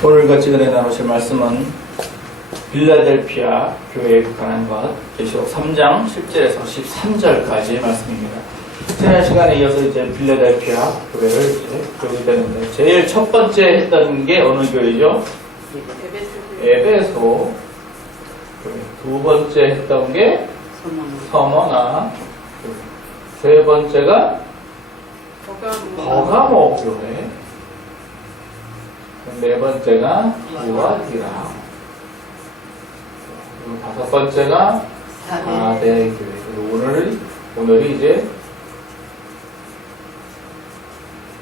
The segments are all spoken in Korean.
오늘 같이 은혜 나누실 말씀은 빌라델피아 교회에 관한 것, 계시록 3장 10절에서 13절까지의 말씀입니다. 지난 시간에 이어서 이제 빌라델피아 교회를 이제 보게 되는데, 제일 첫 번째 했던 게 어느 교회죠? 에베소 교회. 두 번째 했던 게 서머나 교회. 세 번째가 버가모 교회. 네 번째가 두아디라. 그리고 다섯 번째가 사대 교회. 그리고 오늘이 이제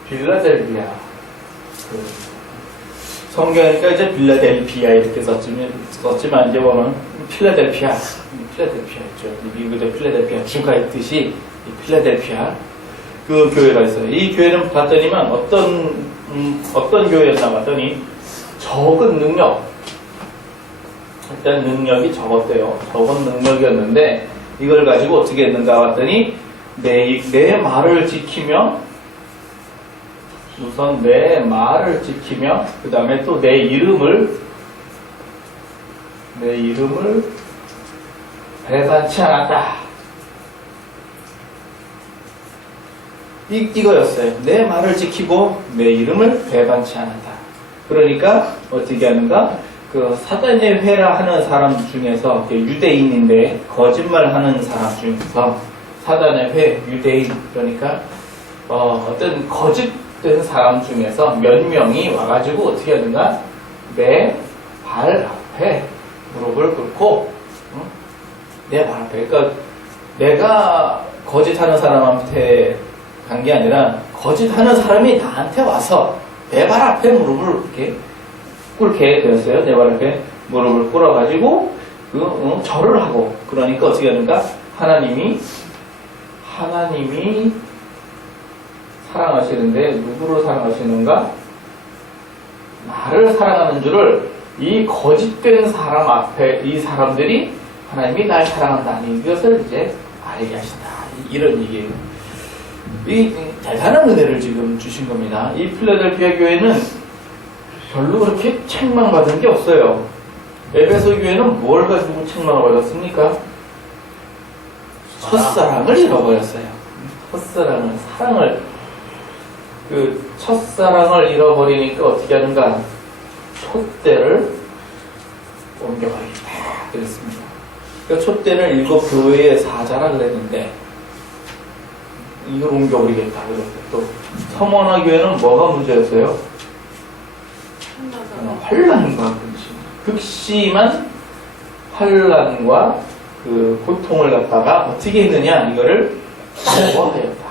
빌라델피아. 성경이니까 이제 빌라델피아 이렇게 썼지만 이제 보면 필라델피아였죠. 미국의 필라델피아 주가 있듯이 이 필라델피아 그 교회가 있어요. 이 교회는 봤더니만 어떤 교회였나 봤더니 적은 능력, 일단 능력이 적었대요. 적은 능력이었는데 이걸 가지고 어떻게 했는가 봤더니 내 말을 지키며, 우선 내 말을 지키며 그 다음에 또 내 이름을 배반치 않았다. 이거였어요. 내 말을 지키고 내 이름을 배반치 않았다. 그러니까 어떻게 하는가? 그 사단의 회라 하는 사람 중에서, 유대인인데 거짓말하는 사람 중에서 사단의 회, 유대인, 그러니까 어떤 거짓된 사람 중에서 몇 명이 와가지고 어떻게 하는가? 내 발 앞에 무릎을 꿇고, 내 발 앞에, 그러니까 내가 거짓하는 사람한테 간 게 아니라 거짓하는 사람이 나한테 와서 내 발 앞에 무릎을 이렇게 꿇게 되었어요. 내 발 앞에 무릎을 꿇어가지고 절을 하고, 그러니까 어떻게 하는가? 하나님이 사랑하시는데 누구를 사랑하시는가? 나를 사랑하는 줄을 이 거짓된 사람 앞에 이 사람들이 하나님이 날 사랑한다는 이것을 이제 알게 하신다. 이런 얘기예요. 이 대단한 은혜를 지금 주신 겁니다. 이 필라델피아 교회는 별로 그렇게 책망받은 게 없어요. 에베소 교회는 뭘 가지고 책망을 받았습니까? 첫사랑을 잃어버렸어요. 첫사랑을 잃어버리니까 어떻게 하는가? 촛대를 옮겨버리겠다 그랬습니다. 그러니까 촛대를 일곱 교회의 사자라 그랬는데 이걸 옮겨버리겠다 그랬어요. 또 서머나 교회는 뭐가 문제였어요? 환난과 극심한 환난과 그 고통을 갖다가 어떻게 했느냐? 이거를 두려워하였다.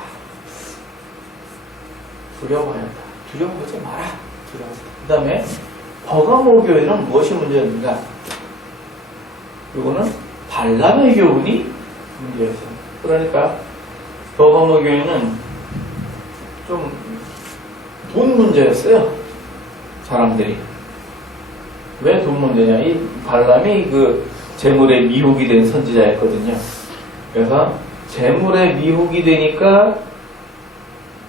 두려워하지 마라. 그 다음에 버가모 교회는 무엇이 문제였는가? 이거는 발람의 교훈이 문제였어요. 그러니까 버가모 교회는 좀 돈 문제였어요. 사람들이. 왜 돈 문제냐? 이 발람이 그 재물에 미혹이 된 선지자였거든요. 그래서 재물에 미혹이 되니까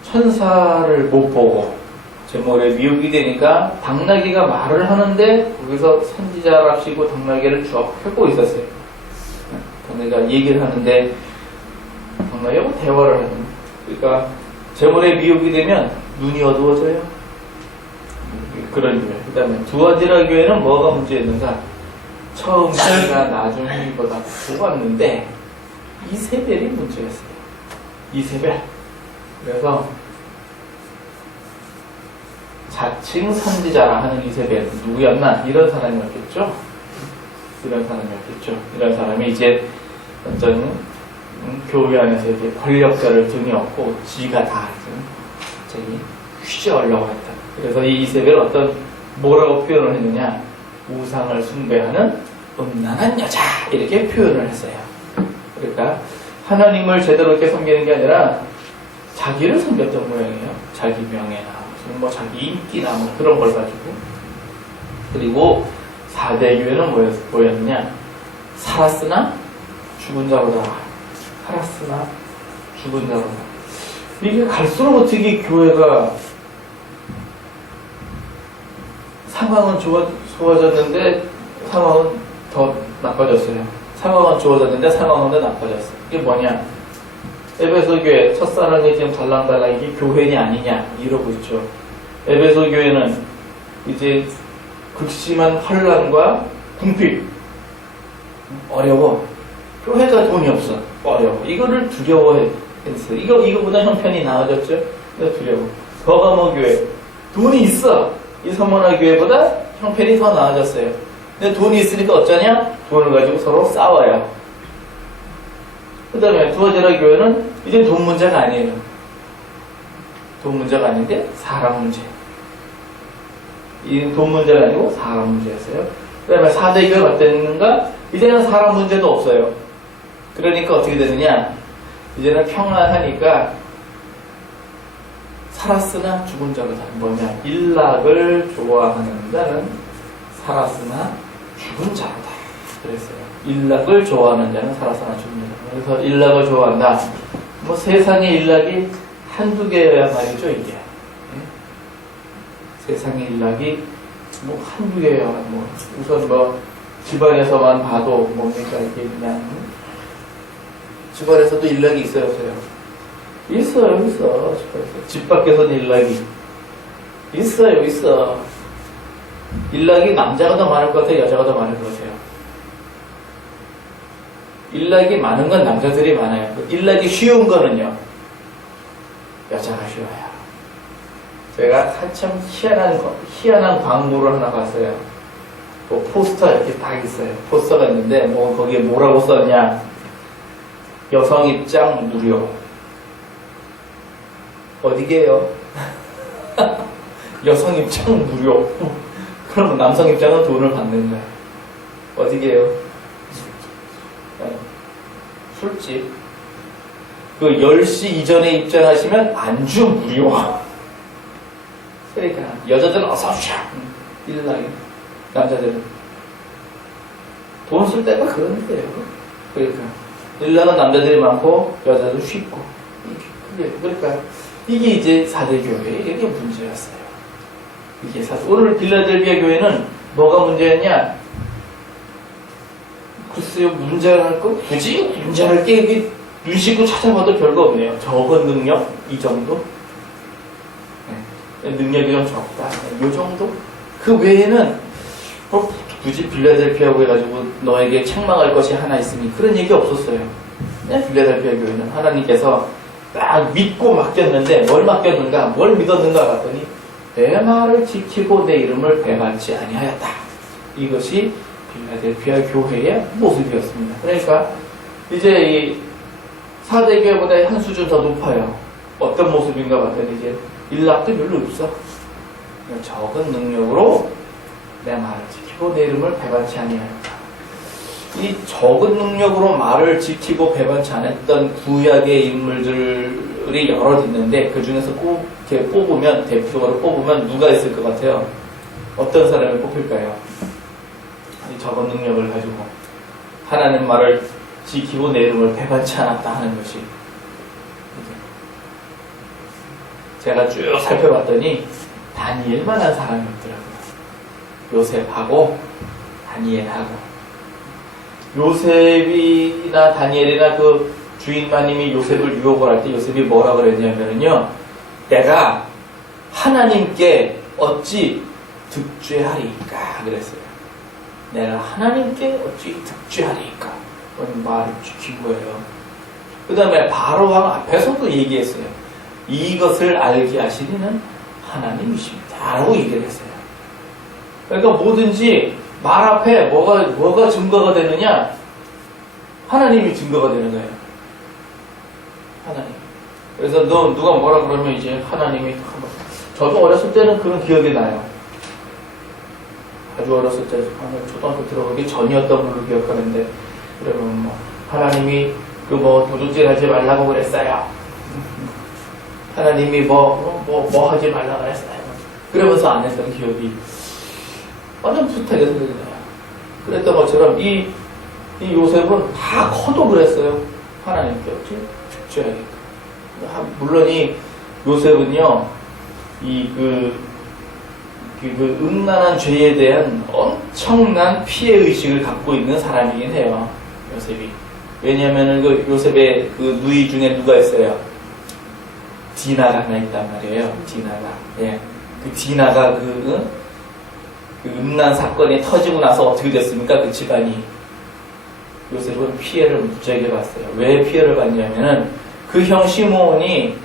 천사를 못 보고, 재물에 미혹이 되니까 당나귀가 말을 하는데 거기서 선지자랍시고 당나귀를 쭉 펴고 있었어요. 당나귀가 얘기를 하는데 당나귀하고 대화를 하는. 그러니까 재물에 미혹이 되면 눈이 어두워져요. 그런 교회. 그 다음에 두아디라 교회는 뭐가 문제였는가? 처음 교회가 나중 교회보다 좋았는데 이세벨이 문제였어요. 이세벨. 그래서 자칭 선지자라 하는 이세벨 누구였나? 이런 사람이었겠죠. 이런 사람이 이제 어떤 교회 안에서 이제 권력자를 등에 업고 지가 다 갑자기 휘저으려고 했다. 그래서 이 이세벨 뭐라고 표현을 했느냐? 우상을 숭배하는 음란한 여자, 이렇게 표현을 했어요. 그러니까 하나님을 제대로 이렇게 섬기는 게 아니라 자기를 섬겼던 모양이에요. 자기 명예나 자기 인기나 그런 걸 가지고. 그리고 4대 교회는 뭐였느냐? 살았으나 죽은 자로다. 이게 갈수록 어떻게 교회가 상황은 좋아졌는데 상황은 더 나빠졌어요. 상황은 좋아졌는데 상황은 더 나빠졌어요. 이게 뭐냐? 에베소 교회 첫사랑이 지금 달랑달랑 이게 교회냐 아니냐 이러고 있죠. 에베소 교회는 이제 극심한 환란과 궁핍 어려워. 교회가 돈이 없어. 어려워. 이거를 두려워했어. 이거보다 형편이 나아졌죠? 두려워. 버가모 교회 돈이 있어. 이 서머나 교회보다 형편이 더 나아졌어요. 근데 돈이 있으니까 어쩌냐? 돈을 가지고 서로 싸워요. 그 다음에 두아제라 교회는 이제 돈 문제가 아니에요. 돈 문제가 아닌데 사람 문제. 이 돈 문제가 아니고 사람 문제였어요. 그 다음에 4대 교회가 어땠는가? 이제는 사람 문제도 없어요. 그러니까 어떻게 되느냐? 이제는 평안하니까 살았으나 죽은 자로다. 뭐냐? 일락을 좋아하는 자는 살았으나 죽은 자로다. 그랬어요. 일락을 좋아하는 자는 살았으나 죽은 자로다. 그래서 일락을 좋아한다. 뭐 세상의 일락이 한두 개여야 말이죠, 이게. 세상의 일락이 뭐 한두 개여야 뭐 우선 뭐 집안에서만 봐도 뭡니까 이게 그냥 집안에서도 일락이 있어요, 없어요? 있어요. 집안에서. 집 밖에서는 일락이 있어. 일락이 남자가 더 많을 것 같아요, 여자가 더 많을 것 같아요? 일락이 많은 건 남자들이 많아요. 일락이 쉬운 거는요, 여자가 쉬워요. 제가 한참 희한한 광고를 하나 봤어요. 뭐 포스터 이렇게 딱 있어요. 포스터가 있는데 뭐 거기에 뭐라고 썼냐? 여성 입장 무료. 어디게요? 여성 입장 무료. 그러면 남성 입장은 돈을 받는 거야. 어디게요? 술집. 그 10시 이전에 입장하시면 안주 무료. 그러니까 여자들은 어서 오쇼. 일락이. 남자들은 돈 쓸 때가 그런 데요. 그러니까 일락은 남자들이 많고 여자도 쉽고. 그러니까 이게 이제 4대 교회 이게 문제였어요. 오늘 빌라델비아 교회는 뭐가 문제였냐? 글쎄요, 문제할 거 굳이 문제할 게 이게 눈 씻고 찾아봐도 별거 없네요. 적은 능력 이 정도. 능력이 좀 적다. 이 정도. 그 외에는 굳이 빌라델피아 교회 가지고 너에게 책망할 것이 하나 있으니 그런 얘기 없었어요. 빌라델피아 교회는 하나님께서 딱 믿고 맡겼는데 뭘 맡겼는가, 뭘 믿었는가 봤더니 내 말을 지키고 내 이름을 배반치 아니하였다. 이것이 빌라델피아 교회의 모습이었습니다. 그러니까 이제 이 4대 교회보다 한 수준 더 높아요. 어떤 모습인가 봤더니 이제 일락도 별로 없어. 적은 능력으로 내 말을 지키고 내 이름을 배반치 아니하였다. 이 적은 능력으로 말을 지키고 배반치 않았던 구약의 인물들이 여럿 있는데 그 중에서 꼭 이렇게 뽑으면, 대표적으로 뽑으면 누가 있을 것 같아요? 어떤 사람이 뽑힐까요? 이 적은 능력을 가지고 하나님 말을 지키고 내 이름을 배반치 않았다 하는 것이, 제가 쭉 살펴봤더니 다니엘만한 사람이 없더라고요. 요셉하고 다니엘하고. 요셉이나 다니엘이나 그 주인마님이 요셉을 유혹을 할 때 요셉이 뭐라 그랬냐면요, 내가 하나님께 어찌 득죄하리까 그랬어요. 내가 하나님께 어찌 득죄하리까. 그런 말을 지킨 거예요. 그 다음에 바로왕 앞에서도 얘기했어요. 이것을 알게 하시니는 하나님이십니다 라고 얘기를 했어요. 그러니까 뭐든지 말 앞에 뭐가 증거가 되느냐? 하나님이 증거가 되는 거예요. 하나님. 그래서 누가 뭐라 그러면 이제 하나님이, 저도 어렸을 때는 그런 기억이 나요. 아주 어렸을 때, 초등학교 들어가기 전이었던 걸로 기억하는데, 그러면 뭐, 하나님이 도둑질 하지 말라고 그랬어요. 하나님이 뭐 하지 말라고 그랬어요. 그러면서 안 했던 기억이 완전 풋하게 생각이 나요. 그랬던 것처럼 이 요셉은 다 커도 그랬어요. 하나님께 어찌 득죄하겠다. 물론 이 요셉은요, 그 음란한 죄에 대한 엄청난 피해의식을 갖고 있는 사람이긴 해요. 요셉이. 왜냐하면 그 요셉의 그 누이 중에 누가 있어요? 디나가 하나 있단 말이에요. 디나가. 예. 그 디나가 그 음란 사건이 터지고 나서 어떻게 됐습니까? 그 집안이. 요셉은 피해를 무지하게 봤어요. 왜 피해를 봤냐면은 그 형 시므온이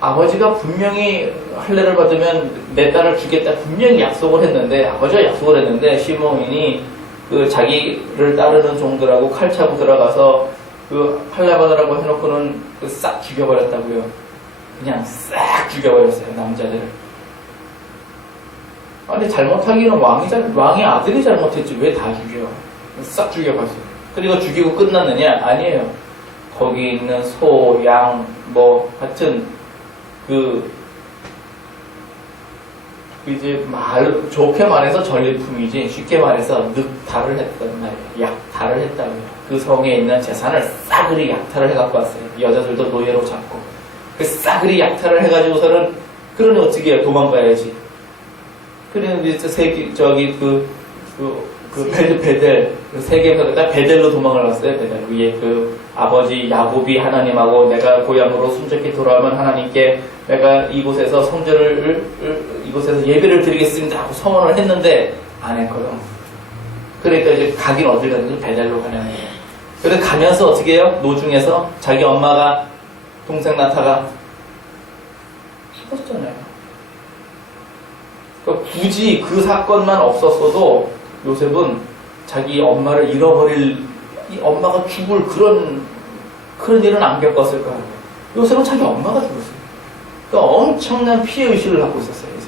아버지가 분명히 할례를 받으면 내 딸을 주겠다 분명히 약속을 했는데, 아버지가 약속을 했는데 시므온이 그 자기를 따르는 종들하고 칼 차고 들어가서 그 할례 받으라고 해놓고는 그 싹 죽여버렸다고요. 그냥 싹 죽여버렸어요, 남자들을. 아니 잘못하기는 왕의 아들이 잘못했지 왜 다 죽여? 싹 죽여봤어요. 그리고 죽이고 끝났느냐? 아니에요. 거기 있는 소, 양, 뭐 하여튼 이제 좋게 말해서 전리품이지 쉽게 말해서 늑탈을 했단 말이에요. 약탈을 했다고요. 그 성에 있는 재산을 싸그리 약탈을 해갖고 왔어요. 여자들도 노예로 잡고. 그 싸그리 약탈을 해가지고서는 그러니 어떻게 해요? 도망가야지. 그러니 저기 베델 세계에서 베델로 도망을 갔어요. 베델 위에 그 아버지 야곱이 하나님하고 내가 고향으로 순적히 돌아오면 하나님께 내가 이곳에서 이곳에서 예배를 드리겠습니다 하고 서원을 했는데 안 했거든. 그러니까 이제 가긴 어딜 갔는지 베델로 가는 거예요. 그래서 가면서 어떻게 해요? 노중에서 자기 엄마가 동생 나타가 죽었잖아요. 그러니까 굳이 그 사건만 없었어도 요셉은 자기 엄마를 엄마가 죽을 그런 일은 안 겪었을 거예요. 요셉은 자기 엄마가 죽었어요. 그러니까 엄청난 피해의식을 갖고 있었어요, 이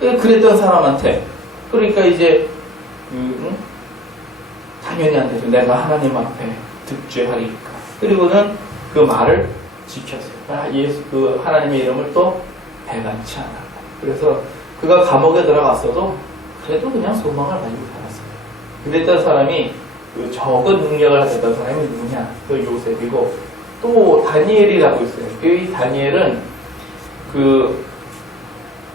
사람이. 그랬던 사람한테, 그러니까 이제, 당연히 안 되죠. 내가 하나님 앞에 득죄하리니까. 그리고는 그 말을 지켰어요. 하나님의 이름을 또 배반치 않았다. 그래서 그가 감옥에 들어갔어도 그래도 그냥 소망을 가지고 살았어요. 그랬던 사람이 그 적은 능력을 가졌던 사람이 누구냐? 그 요셉이고, 또 다니엘이라고 있어요. 이 다니엘은 그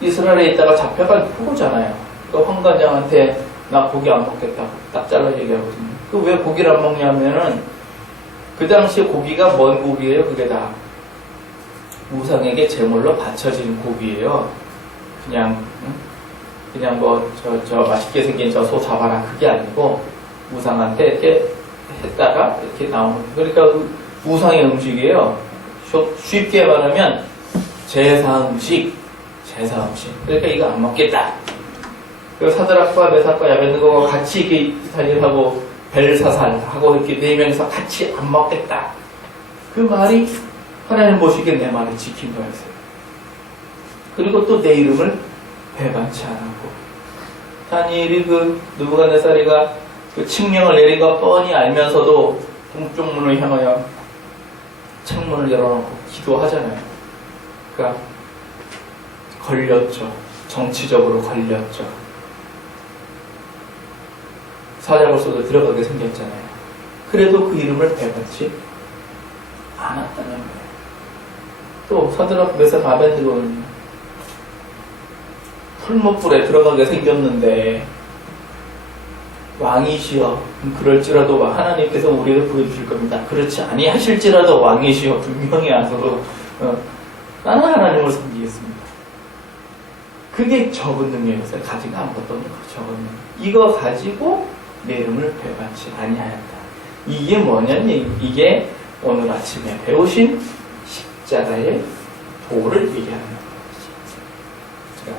이스라엘에 있다가 잡혀간 표고잖아요. 그 황관장한테 나 고기 안 먹겠다고 딱 잘라 얘기하거든요. 그 왜 고기를 안 먹냐면은 그 당시에 고기가 뭔 고기예요? 그게 다 우상에게 제물로 바쳐진 고기예요. 그냥 뭐 맛있게 생긴 저 소 잡아라 그게 아니고 우상한테 이렇게 했다가 이렇게 나오는, 그러니까 우상의 음식이에요. 쉽게 말하면 제사 음식. 그러니까 이거 안 먹겠다. 그 사드락과 메삭과 야벳느고가 같이 이렇게 다니하고 벨사살하고 이렇게 네 명이서 같이 안 먹겠다. 그 말이 하나님 보시기에 내 말을 지킨 거였어요. 그리고 또 내 이름을 배반치 않았고, 다니엘이 느부갓네살이가 그 칙령을 내린 거 뻔히 알면서도 동쪽 문을 향하여 창문을 열어놓고 기도하잖아요. 그러니까 걸렸죠. 정치적으로 걸렸죠. 사자굴소도 들어가게 생겼잖아요. 그래도 그 이름을 배반치 않았다는 거예요. 또 사드락 메삭 아벤느고는 풀무불에 들어가게 생겼는데 왕이시여 그럴지라도 하나님께서 우리를 보여주실 겁니다. 그렇지 아니하실지라도 왕이시여 분명히 아서도 나는 하나님을 섬기겠습니다. 그게 적은 능력이었어요. 가지고 아무것도 없는 적은 능력. 이거 가지고 내 이름을 배반치 아니하였다. 이게 뭐냐면 이게 오늘 아침에 배우신 십자가의 도를 얘기하는 거예요.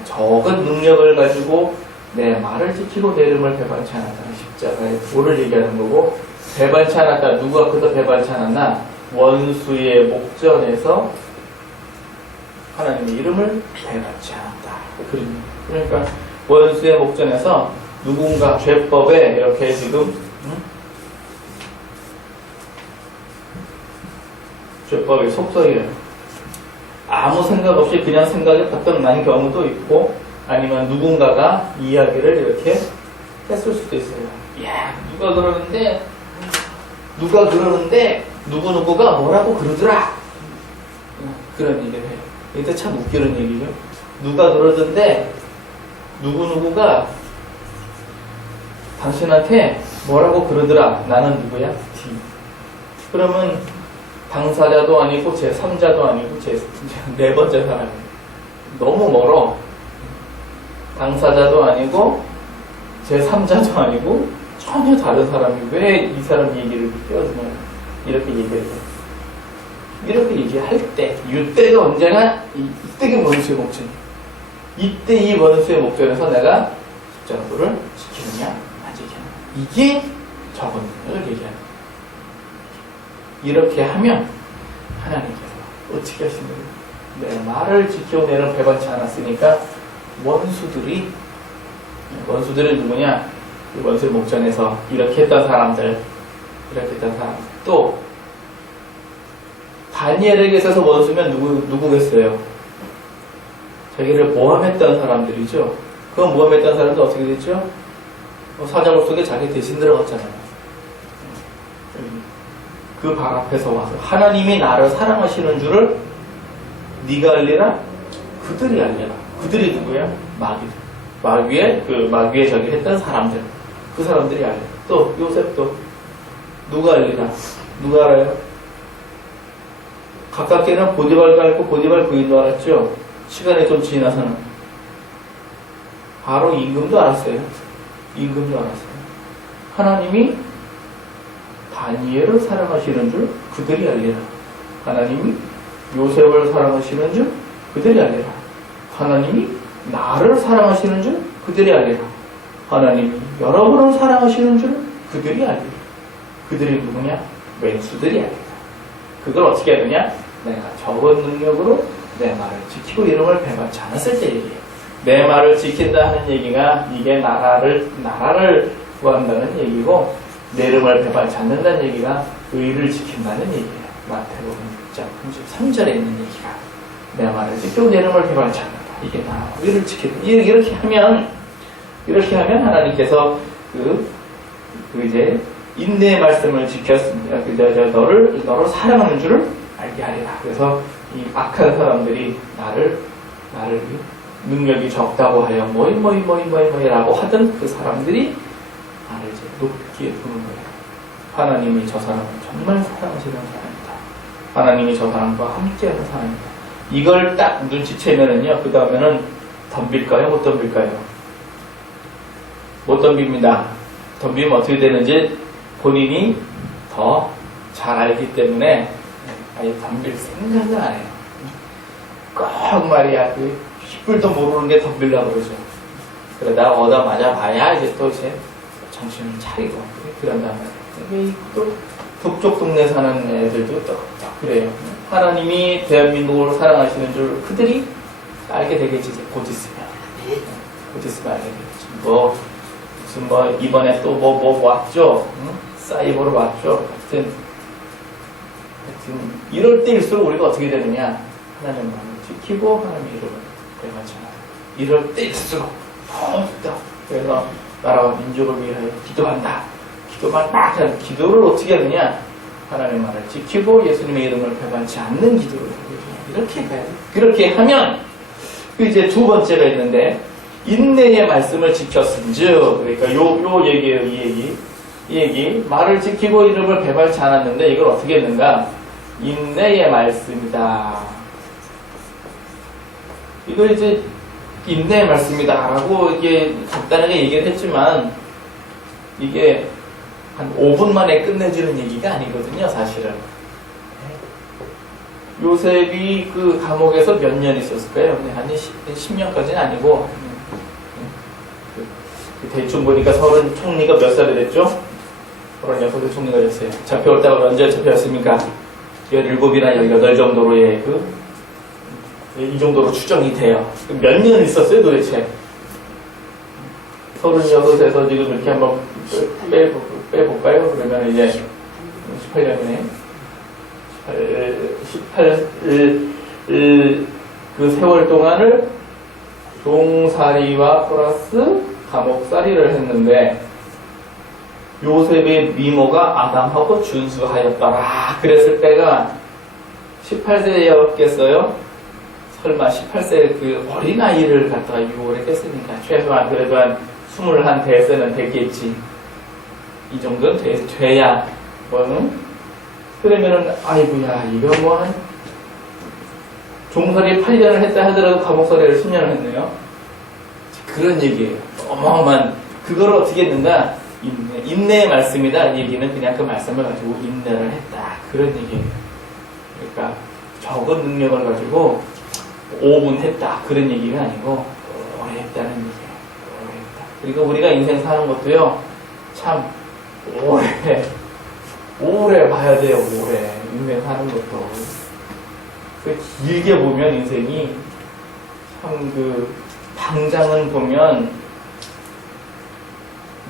적은 능력을 가지고 내 말을 지키고 내 이름을 배반치 않았다는 십자가의 도를 얘기하는 거고, 배반치 않았다. 누가 그도 배반치 않았나? 원수의 목전에서 하나님의 이름을 배반치 않았다. 그러니까 원수의 목전에서 누군가 죄법에 이렇게 지금 죄법의 속성이에요. 아무 생각 없이 그냥 생각이 퍼뜩 나는 경우도 있고, 아니면 누군가가 이야기를 이렇게 했을 수도 있어요. 야, 누가 그러는데 누구누구가 뭐라고 그러더라. 그런 얘기를 해요. 이게 참 웃기는 얘기죠. 누가 그러던데 누구누구가 당신한테 뭐라고 그러더라. 나는 누구야? D. 그러면 당사자도 아니고 제3자도 아니고 네 번째 사람이에요. 너무 멀어. 당사자도 아니고 제3자도 아니고 전혀 다른 사람이 왜 이 사람 얘기를 끼워주냐. 이렇게 얘기해요. 이렇게 얘기할 때 이때가 언제나 이때가 원수의 목적이에요. 이때 이 원수의 목적에서 내가 십자가도를 지키느냐 안 지키느냐. 이게 적은 능력을 얘기하는 거예요. 이렇게 하면 하나님께서 어떻게 하시는지 내 말을 지켜내는 배반치 않았으니까 원수들은 누구냐? 그 원수의 목전에서 이렇게 했던 사람들 또 다니엘에게 있어서 원수면 누구겠어요? 자기를 모함했던 사람들이죠. 그 모함했던 사람도 어떻게 됐죠? 사자굴 속에 자기 대신 들어갔잖아요. 그 발 앞에서 와서 하나님이 나를 사랑하시는 줄을 네가 알리라? 그들이 알리라. 그들이 누구야? 마귀에 저기 했던 사람들. 그 사람들이 알려. 또 요셉도 누가 알리라? 누가 알아요? 가깝게는 보디발도 알고 보디발 부인도 알았죠. 시간이 좀 지나서는 바로 임금도 알았어요. 임금도 알았어요. 하나님이 다니엘을 사랑하시는 줄 그들이 알리라. 하나님이 요셉을 사랑하시는 줄 그들이 알리라. 하나님이 나를 사랑하시는 줄 그들이 알리라. 하나님이 여러분을 사랑하시는 줄 그들이 알리라. 그들이 누구냐? 왼수들이 알리라. 그걸 어떻게 해야 되냐? 내가 적은 능력으로 내 말을 지키고 이름을 배반치 않았을 때 얘기해요. 내 말을 지킨다 하는 얘기가 이게 나라를 구한다는 얘기고 내 이름을 배반치 않는다는 얘기가 의를 지킨다는 얘기예요. 마태복음 6장 33절에 있는 얘기가 내 말을 지키고 내 이름을 배반치 않는다. 이게 나 의를 지킨다. 이렇게 하면 하나님께서 이제 인내의 말씀을 지켰습니다. 너를 사랑하는 줄을 알게 하리라. 그래서 이 악한 사람들이 나를 능력이 적다고 하여 뭐라고 하던 그 사람들이 나를 이제 높게 부는 거예요. 하나님이 저 사람을 정말 사랑하시는 사람이다. 하나님이 저 사람과 함께하는 사람이다. 이걸 딱 눈치채면은요, 그 다음에는 덤빌까요? 못 덤빌까요? 못 덤빕니다. 덤비면 어떻게 되는지 본인이 더 잘 알기 때문에 아예 덤빌 생각은 안 해요. 꼭 말이야, 그 휘뿔도 모르는 게 덤빌려고 그러죠. 그러다 얻어맞아 봐야 이제 정신을 차리고 그런단 말이에요. 또 북쪽 동네 사는 애들도 또 그래요. 하나님이 대한민국을 사랑하시는 줄 그들이 알게 되겠지. 곧 있으면 알게 되겠지. 무슨 이번에 또 왔죠. 응? 사이버로 왔죠. 하여튼 이럴 때일수록 우리가 어떻게 되느냐? 하나님의 마음을 지키고 하나님의 이름을 배반치 않아. 이럴 때일수록 더욱더 그래서 나라와 민족을 위하여 기도한다. 기도를 어떻게 하느냐? 하나님의 말을 지키고 예수님의 이름을 배반치 않는 기도를 이렇게 해야 돼. 그렇게 하면 이제 두 번째가 있는데 인내의 말씀을 지켰은즉, 그러니까 요 얘기예요. 이 얘기 말을 지키고 이름을 배반치 않았는데 이걸 어떻게 했는가? 인내의 말씀이다. 이거 이제 인내의 말씀이다라고 이게 간단하게 얘기를 했지만 이게 한 5분 만에 끝내주는 얘기가 아니거든요, 사실은. 요셉이 그 감옥에서 몇 년 있었을까요? 한 10년까지는 아니고 대충 보니까 서른 총리가 몇 살이 됐죠? 36의 총리가 됐어요. 잡혀올 때가 언제 잡혀왔습니까? 17이나 18 정도로의 이 정도로 추정이 돼요. 몇 년 있었어요, 도대체? 36에서 지금 이렇게 한번 빼볼까요? 그러면 이제 18년이네. 18, 그 세월 동안을 종살이와 플러스 감옥살이를 했는데 요셉의 미모가 아담하고 준수하였더라. 그랬을 때가 18세였겠어요? 설마 18세 그 어린아이를 갖다가 유혹을 했겠습니까? 최소한 그래도 한 21대에서는 됐겠지. 이 정도는 돼야, 그러면은, 아이고야, 이거 뭐는, 종살이 8년을 했다 하더라도 감옥살이를 10년을 했네요. 그런 얘기예요. 어마어마한, 그걸 어떻게 했는가? 인내의 말씀이다. 얘기는 그냥 그 말씀을 가지고 인내를 했다. 그런 얘기예요. 그러니까, 적은 능력을 가지고 5분 했다. 그런 얘기가 아니고, 오래 했다는 얘기예요. 오래 했다. 그러니까 우리가 인생 사는 것도요, 참, 오래 봐야 돼요, 오래. 인생 사는 것도. 길게 보면 인생이 참 당장은 보면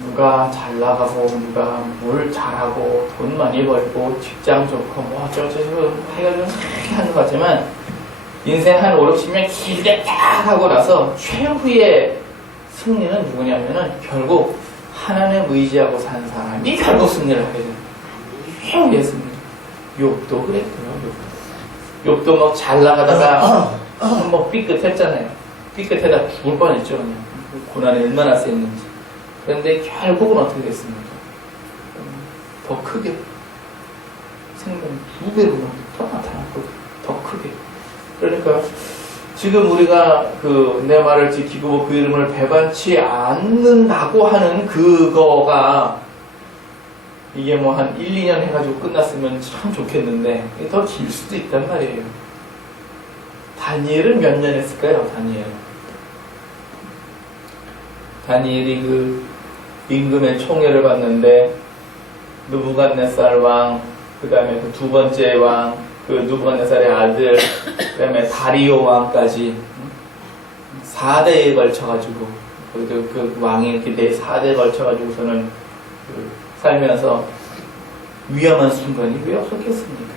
누가 잘 나가고, 누가 뭘 잘하고, 돈 많이 벌고, 직장 좋고, 뭐 어쩌고저쩌고 해가지고 하는 것 같지만, 인생 한 5, 60년 길게 딱 하고 나서 최후의 승리는 누구냐면은 결국 하나님 의지하고 사는 사람이 결국 승리를 하게 됩니다. 최후의 승리. 욥도 그랬고요. 욥도 막 잘 나가다가 한번 삐끗했잖아요. 삐끗하다 죽을 뻔했죠. 그냥. 고난이 얼마나 셌는지. 그런데 결국은 어떻게 됐습니까? 더 크게 생명 2배로 더 나타났고 더 크게. 그러니까 지금 우리가 내 말을 지키고 그 이름을 배반치 않는다고 하는 그거가 이게 뭐 한 1, 2년 해가지고 끝났으면 참 좋겠는데 더 길 수도 있단 말이에요. 다니엘은 몇 년 했을까요? 다니엘이 임금의 총애를 받는데 느부갓네살 왕, 그 다음에 그 두 번째 왕, 그 느부갓네살의 아들, 그 다음에 다리오 왕까지 4대에 걸쳐가지고 그 왕이 이렇게 4대에 걸쳐가지고서는 살면서 위험한 순간이 왜 없었겠습니까?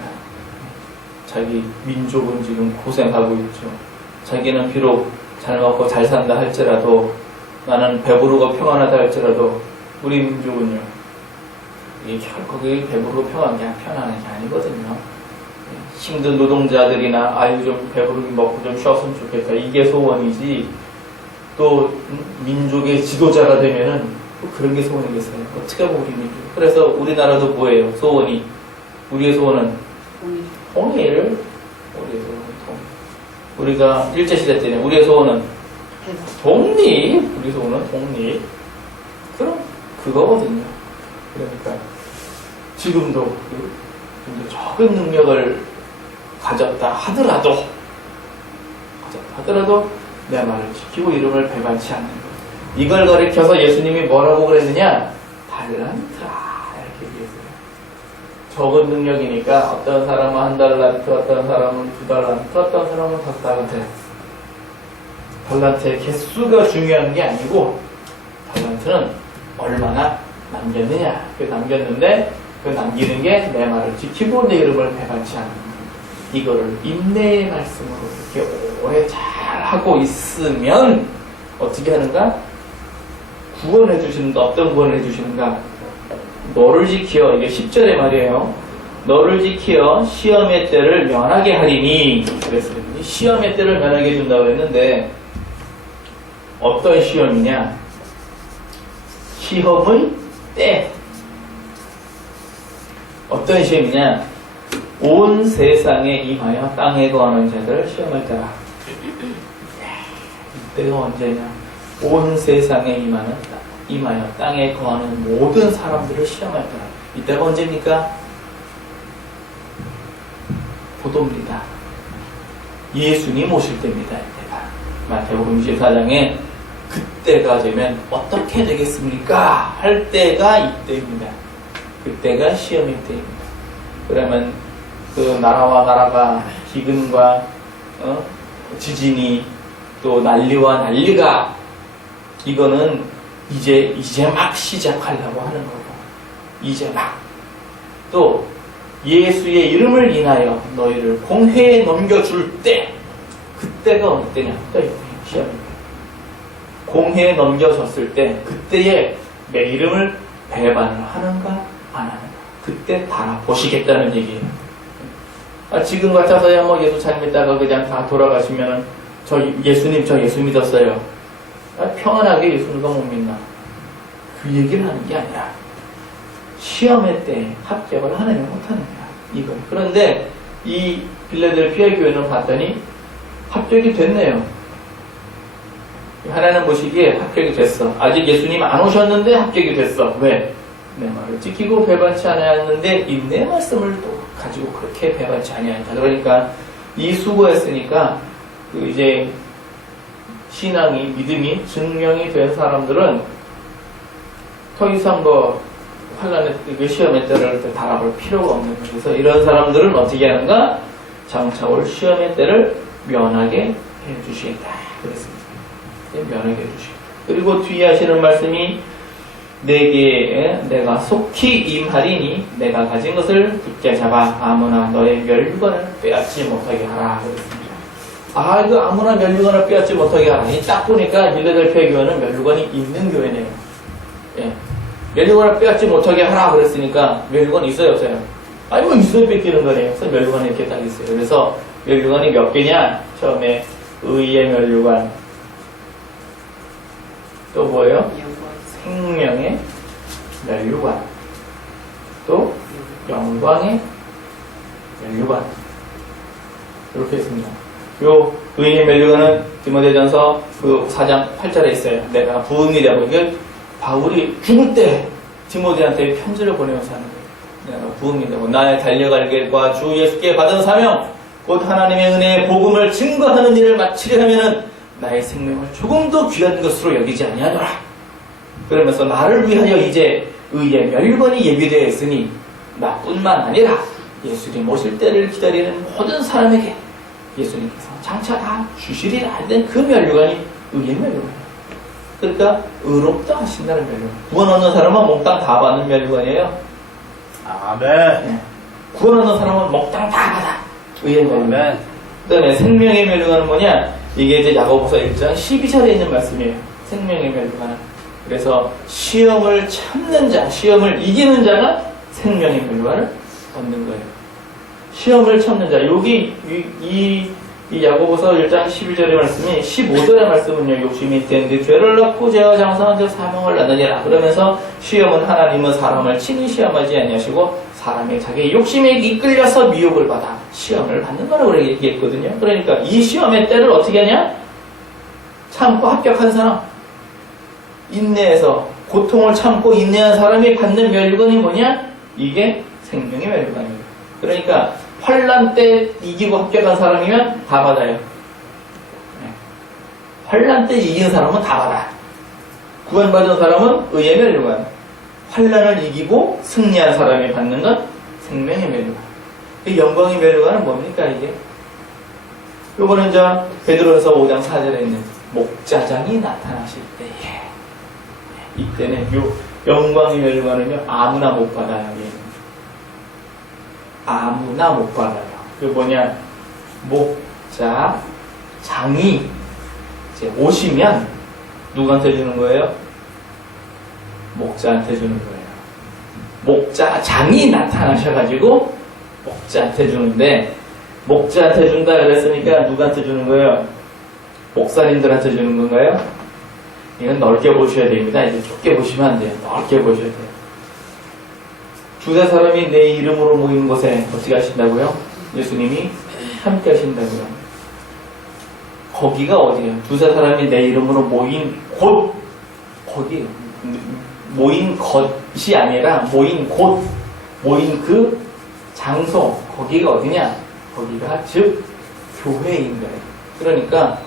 자기 민족은 지금 고생하고 있죠. 자기는 비록 잘 먹고 잘 산다 할지라도, 나는 배부르고 평안하다 할지라도 우리 민족은요, 이게 결코 배부르고 편한 게 아니거든요. 힘든 노동자들이나 아유 좀 배부르게 먹고 좀 쉬었으면 좋겠다, 이게 소원이지, 또 민족의 지도자가 되면은 또 그런 게 소원이겠어요. 어떻게 보면 우리 민족. 그래서 우리나라도 뭐예요? 소원이, 우리의 소원은 통일. 우리가 일제시대 때는 우리의 소원은 독립. 우리 소원은 독립. 그럼 그거거든요. 그러니까 지금도 적은 능력을 가졌다 하더라도 내 말을 지키고 이름을 배반치 않는 것. 이걸 가리켜서 예수님이 뭐라고 그랬느냐? 달란트라, 이렇게 얘기했어요. 적은 능력이니까 어떤 사람은 1달란트, 어떤 사람은 2달란트, 어떤 사람은 5달란트. 달란트의 개수가 중요한 게 아니고 달란트는 얼마나 남겼느냐. 그 남겼는데 그 남기는 게 내 말을 지키고 내 이름을 배반치 않는 것. 이거를 인내의 말씀으로 이렇게 오래 잘 하고 있으면 어떻게 하는가? 구원해 주시는가? 어떤 구원을 해 주시는가? 너를 지키어, 이게 10절의 말이에요. 너를 지키어 시험의 때를 면하게 하리니. 그랬어요. 시험의 때를 면하게 해준다고 했는데 어떤 시험이냐? 시험의 때. 어떤 시험이냐? 온 세상에 임하여 땅에 거하는 자들을 시험할 때라. 이때가 언제냐? 온 세상에 임하여 땅에 거하는 모든 사람들을 시험할 때라. 이때가 언제입니까? 보도입니다. 예수님 오실 때입니다. 이때가. 마태복음 24장에 그때가 되면 어떻게 되겠습니까? 할 때가 이때입니다. 그때가 시험의 때입니다. 그러면 그 나라와 나라가 기근과 지진이 또 난리와 난리가, 이거는 이제 막 시작하려고 하는 거고, 이제 막 또 예수의 이름을 인하여 너희를 공회에 넘겨줄 때, 그때가 어느 때냐? 시험입니다. 공회에 넘겨졌을 때 그때에 내 이름을 배반을 하는가 안 하는가, 그때 달아보시겠다는 얘기예요. 지금 같아서야 뭐 예수 잘 믿다가 그냥 다 돌아가시면은 저 예수 믿었어요. 평안하게 예수 누가 못 믿나? 그 얘기를 하는 게 아니라 시험의 때 합격을 하느냐 못하느냐 이거. 그런데 이 빌라델피아 교회는 봤더니 합격이 됐네요. 하나님 보시기에 합격이 됐어. 아직 예수님 안 오셨는데 합격이 됐어. 왜? 내 말을 지키고 배반치 않았는데 이 내 말씀을 또 가지고 그렇게 배반치 아니하니까. 그러니까 이 수고했으니까 그 이제 신앙이 믿음이 증명이 된 사람들은 더 이상 뭐 환란의 시험의 때를 달아볼 필요가 없는 거예요. 그래서 이런 사람들은 어떻게 하는가? 장차 올 시험의 때를 면하게 해주시겠다. 그랬습니다. 면하게 해주시겠다. 그리고 뒤에 하시는 말씀이 내게 내가 속히 임하리니 내가 가진 것을 굳게 잡아 아무나 너의 멸류관을 빼앗지 못하게 하라. 그랬습니다. 이거 아무나 멸류관을 빼앗지 못하게 하라. 딱 보니까 빌라델피아 교회는 멸류관이 있는 교회네요. 예. 멸류관을 빼앗지 못하게 하라 그랬으니까 멸류관이 있어요 없어요? 뭐 있어야 뺏기는 거네요. 그래서 멸류관이 이렇게 딱 있어요. 그래서 멸류관이 몇 개냐? 처음에 의의 멸류관, 또 뭐예요? 생명의 멸류관, 또 영광의 멸류관. 이렇게 있습니다. 요 의의 멸류관은 디모데전서 그 4장 8절에 있어요. 내가 부흥이 되고, 이게 바울이 죽을 때 디모데한테 편지를 보내면서 하는 거예요. 내가 부흥이 되고 나의 달려갈 길과 주 예수께 받은 사명 곧 하나님의 은혜의 복음을 증거하는 일을 마치려 하면은 나의 생명을 조금도 귀한 것으로 여기지 아니하노라. 그러면서 나를 위하여 이제 의의 멸류관이 예비되어 있으니 나뿐만 아니라 예수님 오실 때를 기다리는 모든 사람에게 예수님께서 장차 다 주시리라 하는 그 멸류관이 의의 멸류관이에요. 그러니까 의롭다 하신다는 멸류관. 구원 얻는 사람은 몽땅 다 받는 멸류관이에요. 아멘. 네. 구원 얻는 사람은 몽땅 다 받아. 의의 멸류관. 그 다음에 생명의 멸류관은 뭐냐? 이게 이제 야고보서 1장 12절에 있는 말씀이에요. 생명의 멸류관. 그래서 시험을 참는 자, 시험을 이기는 자가 생명의 멸류관을 얻는 거예요. 시험을 참는 자. 여기 이 야고보서 1장 12절의 말씀이 15절의 말씀은요. 욕심이 된데 죄를 낳고 죄와 장성한 자 사망을 낳느니라. 그러면서 시험은 하나님은 사람을 친히 시험하지 아니하시고 사람이 자기의 욕심에 이끌려서 미혹을 받아 시험을 받는 거라고 얘기했거든요. 그러니까 이 시험의 때를 어떻게 하냐? 참고 합격한 사람, 인내해서 고통을 참고 인내한 사람이 받는 멸류관이 뭐냐? 이게 생명의 멸류관이에요. 그러니까 환란 때 이기고 합격한 사람이면 다 받아요. 네. 환란 때 이긴 사람은 다 받아. 구원받은 사람은 의의 멸류관. 환란을 이기고 승리한 사람이 받는 건 생명의 멸류관. 영광의 멸류관은 뭡니까 이게? 요거는 이제 베드로전서 5장 4절에 있는 목자장이 나타나실 때에 이때는 요 영광의 멸류관은요 아무나 못 받아요. 아무나 못 받아요. 그 뭐냐? 목자장이 이제 오시면 누구한테 주는 거예요? 목자한테 주는 거예요. 목자장이 나타나셔가지고 목자한테 주는데 목자한테 준다 그랬으니까 누구한테 주는 거예요? 목사님들한테 주는 건가요? 이건 넓게 보셔야 됩니다. 이제 좁게 보시면 안 돼요. 넓게 보셔야 돼요. 두세 사람이 내 이름으로 모인 곳에 어떻게 하신다고요? 예수님이 함께 하신다고요. 거기가 어디예요? 두세 사람이 내 이름으로 모인 곳, 거기예요. 모인 것이 아니라 모인 곳, 모인 그 장소, 거기가 어디냐? 거기가 즉 교회인 거예요. 그러니까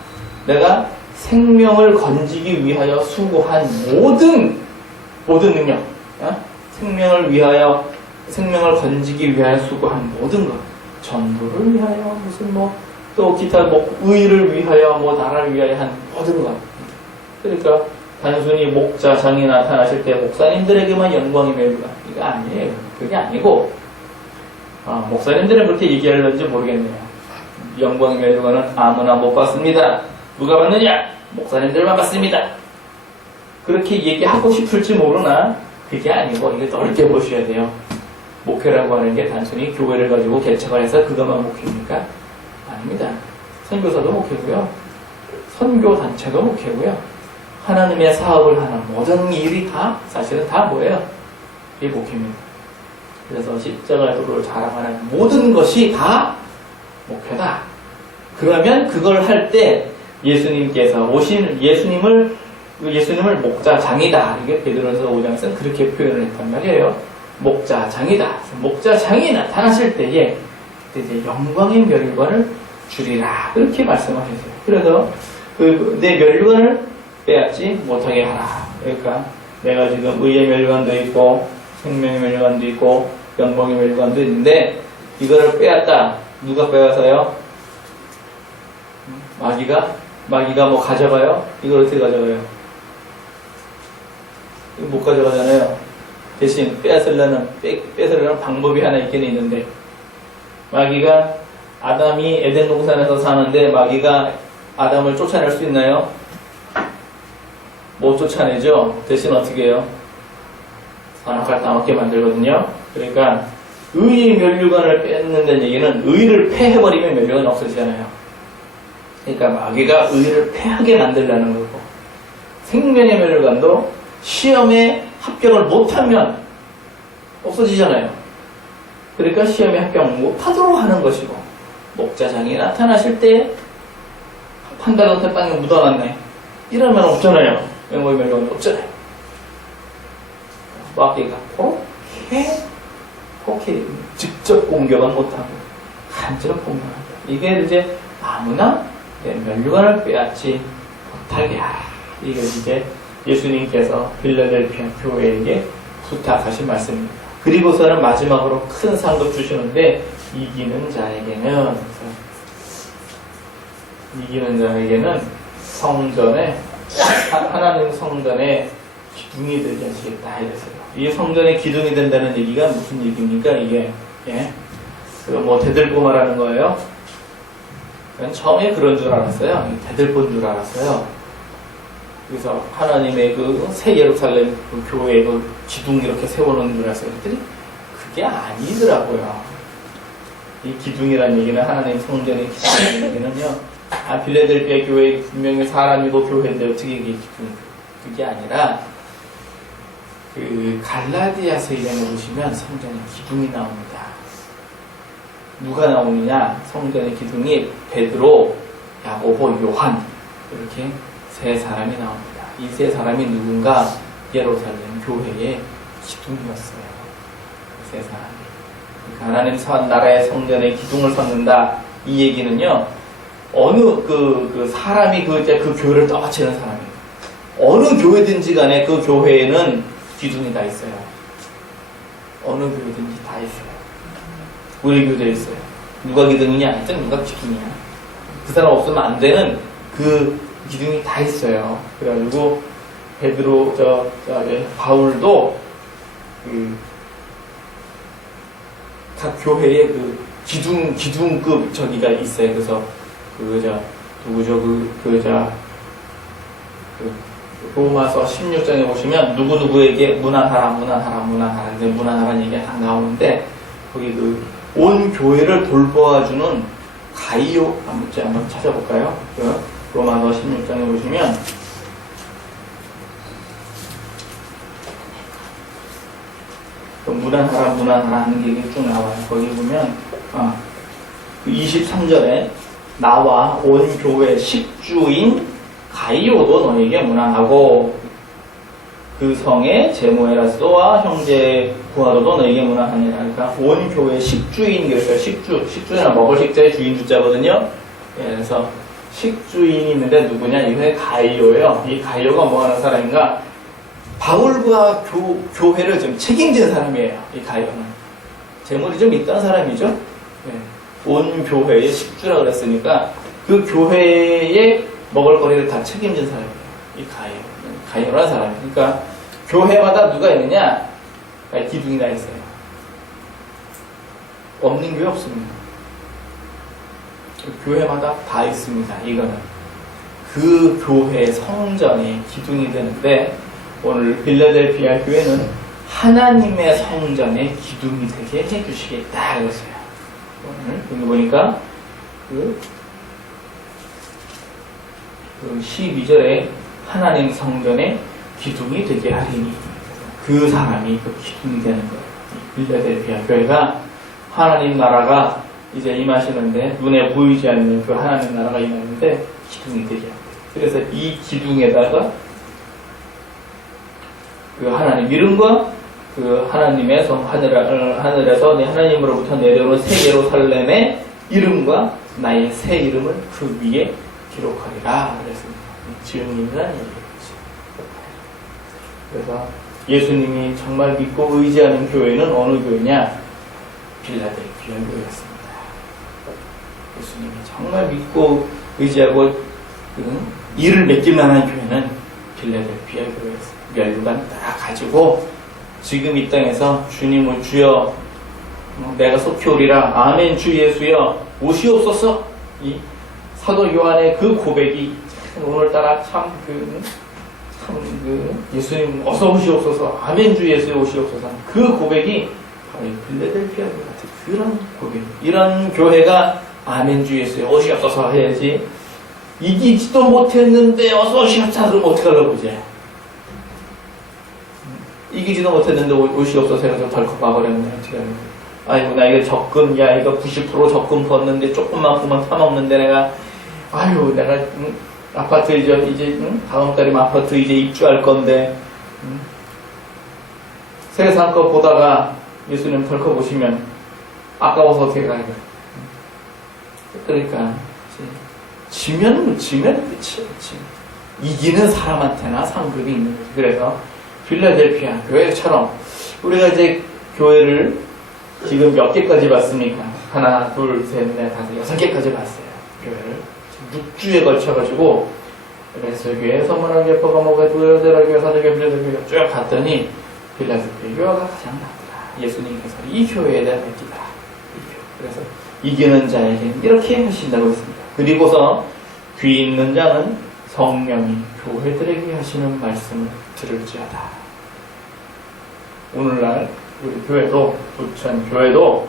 내가 생명을 건지기 위하여 수고한 모든 능력, 생명을 건지기 위하여 수고한 모든 것, 전도를 위하여 무슨 또 기타 의를 위하여 나라를 위하여 한 모든 것. 그러니까 단순히 목자장이 나타나실 때 목사님들에게만 영광이 멸류관 이거 아니에요. 그게 아니고 목사님들은 그렇게 얘기하려는지 모르겠네요. 영광의 멸류관은 아무나 못 받습니다. 누가 받느냐? 목사님들만 받습니다. 그렇게 얘기하고 싶을지 모르나 그게 아니고 이게 넓게 보셔야 돼요. 목회라고 하는 게 단순히 교회를 가지고 개척을 해서 그것만 목회입니까? 아닙니다. 선교사도 목회고요. 선교단체도 목회고요. 하나님의 사업을 하는 모든 일이 다 사실은 다 뭐예요? 이게 목회입니다. 그래서 십자가의 도를 자랑하는 모든 것이 다 목회다. 그러면 그걸 할 때 예수님께서 오신 예수님을 목자장이다. 이게 베드로전서 5장에서는 그렇게 표현을 했단 말이에요. 목자장이다. 목자장이 나타나실 때에 이제 영광의 멸관을 주리라. 그렇게 말씀을 했어요. 그래서 내 멸관을 빼앗지 못하게 하라. 그러니까 내가 지금 의의 멸관도 있고 생명의 멸관도 있고 영광의 멸관도 있는데 이거를 빼앗다. 누가 빼앗아요? 마귀가 뭐 가져가요? 이걸 어떻게 가져가요? 이거 못 가져가잖아요. 대신 빼앗으려는 방법이 하나 있긴 있는데 마귀가 아담이 에덴 동산에서 사는데 마귀가 아담을 쫓아낼 수 있나요? 못 쫓아내죠. 대신 어떻게 해요? 선악과를 따먹게 만들거든요. 그러니까 의의 면류관을 뺏는다는 얘기는 의를 패해버리면 면류관이 없어지잖아요. 그러니까 마귀가 의를 패하게 만들려는 거고 생명의 면류관도 시험에 합격을 못하면 없어지잖아요. 그러니까 시험에 합격 못하도록 하는 것이고 목자장이 나타나실 때 한 달한테 땅에 묻어놨네. 이러면 없잖아요. 영광의 멸관이 없잖아요. 마귀가 그렇게 직접 공격은 못하고 간접 공격한다. 이게 이제 아무나 멸관을 빼앗지 못하게 하라. 이게 이제 예수님께서 빌라델피아 교회에게 부탁하신 말씀입니다. 그리고서는 마지막으로 큰 상도 주시는데 이기는 자에게는 성전에 하나님 성전에 기둥이 되게 하시겠다 이랬어요. 이게 성전에 기둥이 된다는 얘기가 무슨 얘기입니까? 이게 뭐 대들보 말하는 거예요? 처음에 그런 줄 알았어요. 대들보인 줄 알았어요. 그래서 하나님의 그 새 예루살렘 그 교회 그 기둥 이렇게 세워놓는 줄 알았어요. 그랬더니 그게 아니더라고요. 이 기둥이라는 얘기는 하나님 성전의 기둥이라는 얘기는요. 빌라델피아 교회 분명히 사람이고 교회인데 어떻게 이게 기둥? 그게 아니라 그 갈라디아서 1장에 보시면 성전의 기둥이 나옵니다. 누가 나오느냐? 성전의 기둥이 베드로, 야고보, 요한 이렇게 세 사람이 나옵니다. 이 세 사람이 누군가? 예루살렘 교회의 기둥이었어요. 세 사람이. 그러니까 하나님 나라의 성전에 기둥을 섰는다. 이 얘기는요. 어느 그 사람이 그 교회를 떠받치는 사람이에요. 어느 교회든지 간에 그 교회에는 기둥이 다 있어요. 어느 교회든지 다 있어요. 우리 교회에 있어요. 누가 기둥이냐? 일단 누가 기둥이야. 그 사람 없으면 안 되는 그 기둥이 다 있어요. 그래가지고 베드로 바울도 각 교회에 그 기둥급 저기가 있어요. 그래서 로마서 16장에 보시면 누구누구에게 문안하라. 근데 문안하라는 얘기가 다 나오는데 거기 온 교회를 돌보아주는 가이오 한번 찾아볼까요? 로마서 16장에 보시면 문안하라 하는 게 쭉 나와요. 거기 보면 23절에 나와 온 교회 식주인 가이오도 너에게 문안하고 그 성의 제모에라스도와 형제 구하도도 너에게 문안하니라. 그러니까 온 교회 식주인 그러니까 식주는 먹을 식자의 주인 주자거든요. 그래서 식주인이 있는데 누구냐? 이게 가이오예요. 이 가이오가 뭐 하는 사람인가? 바울과 교회를 좀 책임지는 사람이에요. 이 가이오는 재물이 좀 있던 사람이죠. 온 교회의 식주라 그랬으니까 그 교회의 먹을거리를 다 책임진 사람이에요. 이 가이오라는 사람이. 그러니까 교회마다 누가 있느냐? 기둥이 다 있어요. 없는 교회 없습니다. 교회마다 다 있습니다. 이거는 그 교회 성전이 기둥이 되는데 오늘 빌라델피아 교회는 하나님의 성전의 기둥이 되게 해주시겠다 그랬어요. 오늘 보니까 그 12절에 하나님 성전의 기둥이 되게 하리니 그 사람이 그 기둥이 되는 거예요. 빌라델피아 교회가 하나님 나라가 이제 임하시는데 눈에 보이지 않는 그 하나님 나라가 임하는데 기둥이 되게 합니다. 그래서 이 기둥에다가 그 하나님 이름과 그 하나님의 성 하늘에서 내 하나님으로부터 내려오는 새 예루살렘의 이름과 나의 새 이름을 그 위에 기록하리라 그랬습니다. 지음이라는 얘기죠. 그래서 예수님이 정말 믿고 의지하는 교회는 어느 교회냐? 빌라델피아 교회였습니다. 예수님이 정말 믿고 의지하고 일을 맺길 만한 교회는 빌라델피아 교회였습니다. 멸류관 다 가지고 지금 이 땅에서 주님을 주여 내가 속히 오리라 아멘 주 예수여 오시옵소서. 이 사도 요한의 그 고백이 오늘따라 참 예수님 어서 오시옵소서 아멘 주 예수여 오시옵소서 그 고백이 바로 빌라델피아 교회 같은 그런 고백. 이런 교회가 아멘 주 예수여 오시옵소서 해야지. 이기지도 못했는데 어서 오시옵소서 그러면 어떡하려고 이제. 이기지도 못했는데 오시옵소서 해서 덜컥 와버렸네. 어떻게 하는 거야. 아이고 나 이거 적금 야 이거 90% 적금 벌었는데 조금만 보면 타먹는데 내가 아유 내가 아파트 이제 다음 달이면 아파트 이제 입주할 건데 세상 거 보다가 예수님 덜컥 오시면 아까워서 어떻게 가야 돼. 그러니까 지면 끝이에요. 이기는 사람한테나 상급이 있는 거죠. 그래서 빌라델피아 교회처럼 우리가 이제 교회를 지금 몇 개까지 봤습니까? 하나, 둘, 셋, 넷, 다섯, 6개까지 봤어요. 교회를 6주에 걸쳐가지고 레스교회, 선문학교, 포가모교, 두여대라교회, 사도교회, 빌라델피아 쭉 갔더니 빌라델피아 교회가 가장 낫더라. 예수님께서 이 교회에 대한 맡기다. 그래서 이기는 자에게는 이렇게 하신다고 했습니다. 그리고서 귀 있는 자는 성령이 교회들에게 하시는 말씀을 들을지어다. 오늘날 우리 교회도 부천 교회도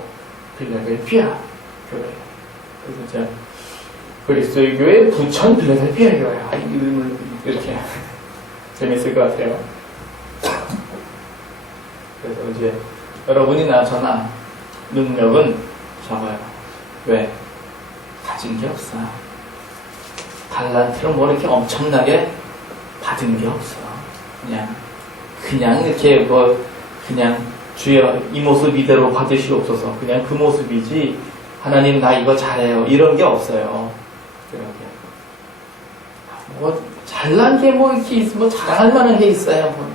빌라델피아 교회. 그래서 제가 그리스도의 교회 부천 빌라델피아 교회 이름을 이렇게 재밌을 것 같아요. 그래서 이제 여러분이나 저나 능력은 적어요. 왜? 가진 게 없어. 달란트를 뭐 이렇게 엄청나게 받은 게 없어. 그냥 이렇게 그냥 주여 이 모습 이대로 받으시옵소서. 그냥 그 모습이지 하나님 나 이거 잘해요 이런 게 없어요. 뭐 잘난 게 뭐 이렇게 뭐 자랑할 만한 게 있어요. 뭐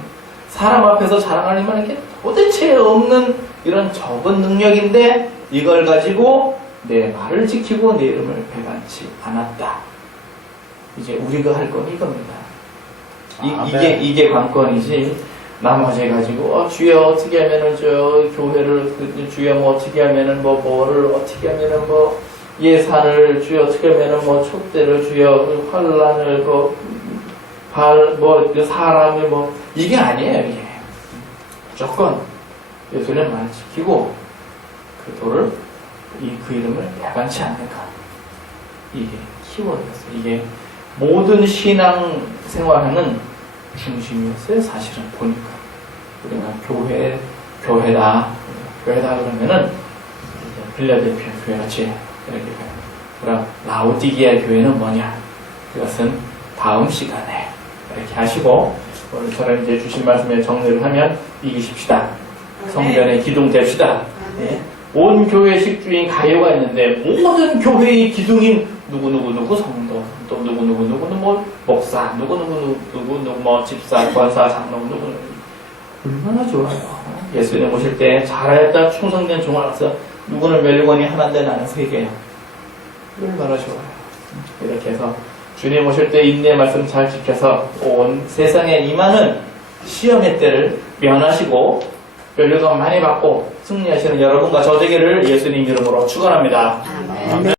사람 앞에서 자랑할 만한 게 도대체 없는 이런 적은 능력인데 이걸 가지고 내 말을 지키고 내 이름을 배반치 않았다. 이제 우리가 할 건 이겁니다. 이게 관건이지. 나머지 가지고 주여 어떻게 하면은 저 교회를 주여 뭐 어떻게 하면은 뭐를 어떻게 하면은 뭐 예산을 주여 어떻게 하면은 뭐 촛대를 주여 환란을 사람이 이게 아니에요. 이게 무조건 예수님의 말을 지키고 그 도를 그 이름을 배반치 않는 것. 이게 키워드였어요. 이게 모든 신앙 생활하는 중심이었어요. 사실은 보니까 우리가 교회다 그러면은 빌라델피아 교회같이 이렇게 그럼 라오디게아 교회는 뭐냐? 그것은 다음 시간에 이렇게 하시고 오늘처럼 이제 주신 말씀에 정리를 하면 이기십시다. 성전에 기둥 됩시다. 네. 온 교회 식주인 가요가 있는데 모든 교회의 기둥인 누구 성도 또 누구 뭐 목사 누구 뭐 집사 권사 장로 누구 얼마나 좋아요. 예수님 오실 때 잘하였다 충성된 종아라서 누구는 멸류관이 하나인데 나는 3개야. 얼마나 좋아요. 이렇게 해서 주님 오실 때 인내의 말씀 잘 지켜서 온 세상에 임하는 시험의 때를 면하시고 멸류관 많이 받고 승리하시는 여러분과 저 되기를 예수님 이름으로 축원합니다. 아멘.